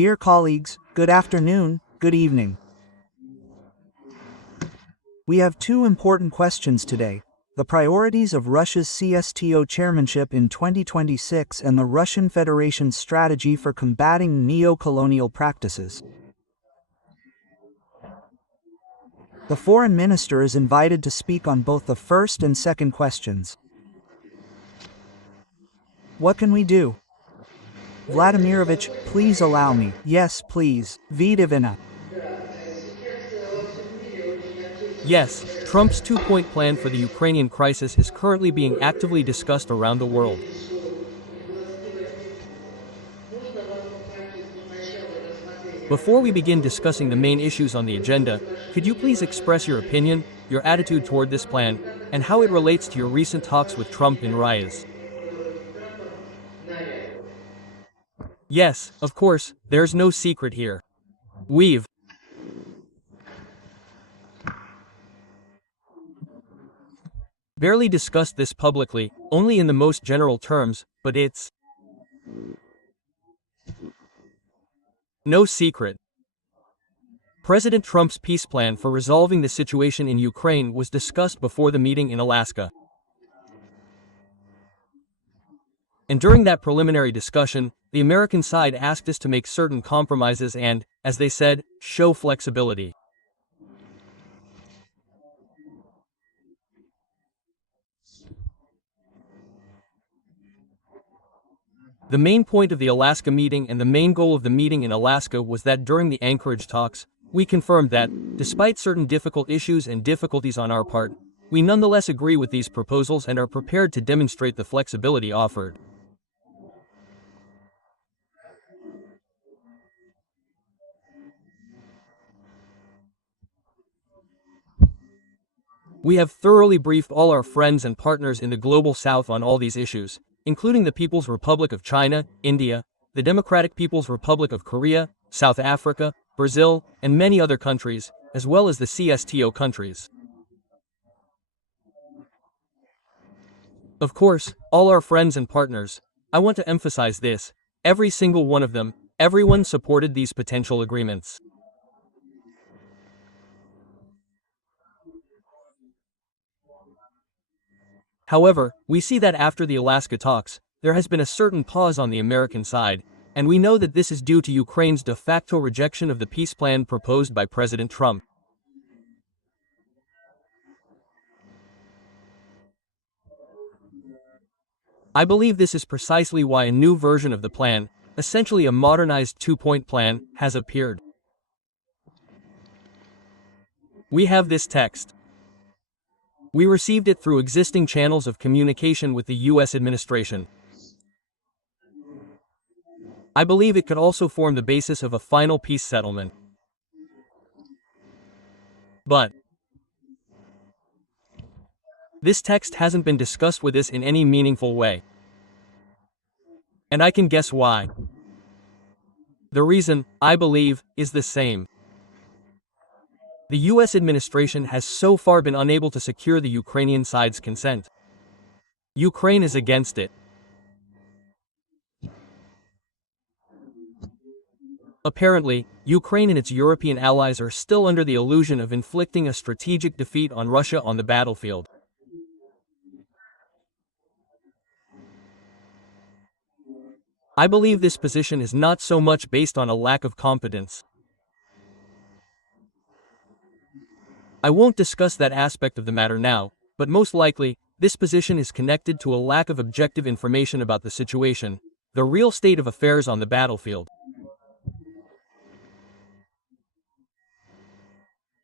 Dear colleagues, good afternoon, good evening. We have two important questions today: the priorities of Russia's CSTO chairmanship in 2026 and the Russian Federation's strategy for combating neo-colonial practices. The foreign minister is invited to speak on both the first and second questions. What can we do? Vladimirovich, please allow me. Yes, please. Vidivina. Yes, Trump's two-point plan for the Ukrainian crisis is currently being actively discussed around the world. Before we begin discussing the main issues on the agenda, could you please express your opinion, your attitude toward this plan, and how it relates to your recent talks with Trump in Ryaz? Yes, of course, there's no secret here. We've barely discussed this publicly, only in the most general terms, but it's no secret. President Trump's peace plan for resolving the situation in Ukraine was discussed before the meeting in Alaska. And during that preliminary discussion, the American side asked us to make certain compromises and, as they said, show flexibility. The main point of the Alaska meeting and the main goal of the meeting in Alaska was that during the Anchorage talks, we confirmed that, despite certain difficult issues and difficulties on our part, we nonetheless agree with these proposals and are prepared to demonstrate the flexibility offered. We have thoroughly briefed all our friends and partners in the Global South on all these issues, including the People's Republic of China, India, the Democratic People's Republic of Korea, South Africa, Brazil, and many other countries, as well as the CSTO countries. Of course, all our friends and partners, I want to emphasize this, every single one of them, everyone supported these potential agreements. However, we see that after the Alaska talks, there has been a certain pause on the American side, and we know that this is due to Ukraine's de facto rejection of the peace plan proposed by President Trump. I believe this is precisely why a new version of the plan, essentially a modernized two-point plan, has appeared. We have this text. We received it through existing channels of communication with the U.S. administration. I believe it could also form the basis of a final peace settlement. But this text hasn't been discussed with us in any meaningful way. And I can guess why. The reason, I believe, is the same. The U.S. administration has so far been unable to secure the Ukrainian side's consent. Ukraine is against it. Apparently, Ukraine and its European allies are still under the illusion of inflicting a strategic defeat on Russia on the battlefield. I believe this position is not so much based on a lack of competence. I won't discuss that aspect of the matter now, but most likely, this position is connected to a lack of objective information about the situation, the real state of affairs on the battlefield.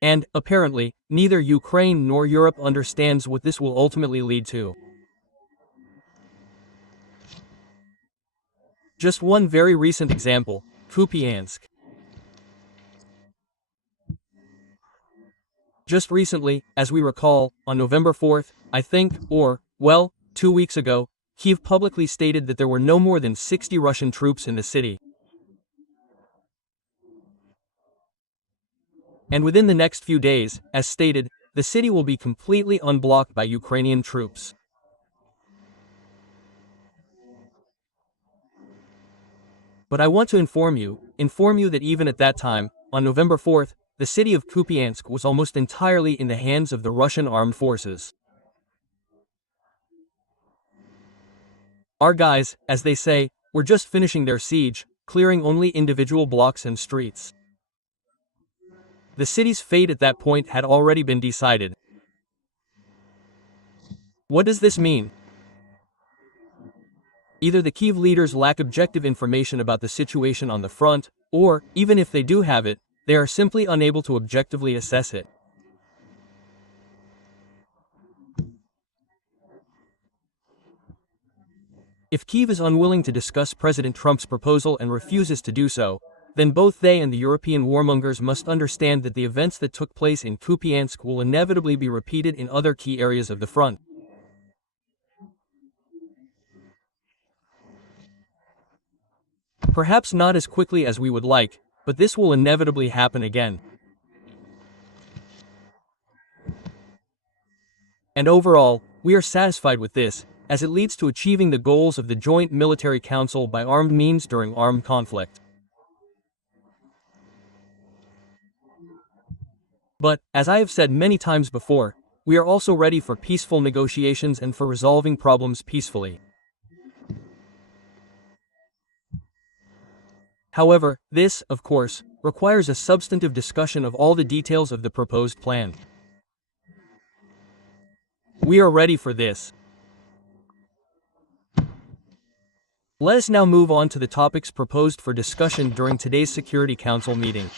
And, apparently, neither Ukraine nor Europe understands what this will ultimately lead to. Just one very recent example, Kupyansk. Just recently, as we recall, on November 4th, I think, or, well, 2 weeks ago, Kyiv publicly stated that there were no more than 60 Russian troops in the city. And within the next few days, as stated, the city will be completely unblocked by Ukrainian troops. But I want to inform you, inform you that even at that time, on November 4th, the city of Kupyansk was almost entirely in the hands of the Russian armed forces. Our guys, as they say, were just finishing their siege, clearing only individual blocks and streets. The city's fate at that point had already been decided. What does this mean? Either the Kyiv leaders lack objective information about the situation on the front, or, even if they do have it, they are simply unable to objectively assess it. If Kyiv is unwilling to discuss President Trump's proposal and refuses to do so, then both they and the European warmongers must understand that the events that took place in Kupyansk will inevitably be repeated in other key areas of the front. Perhaps not as quickly as we would like, but this will inevitably happen again. And overall, we are satisfied with this, as it leads to achieving the goals of the Joint Military Council by armed means during armed conflict. But, as I have said many times before, we are also ready for peaceful negotiations and for resolving problems peacefully. However, this, of course, requires a substantive discussion of all the details of the proposed plan. We are ready for this. Let us now move on to the topics proposed for discussion during today's Security Council meeting.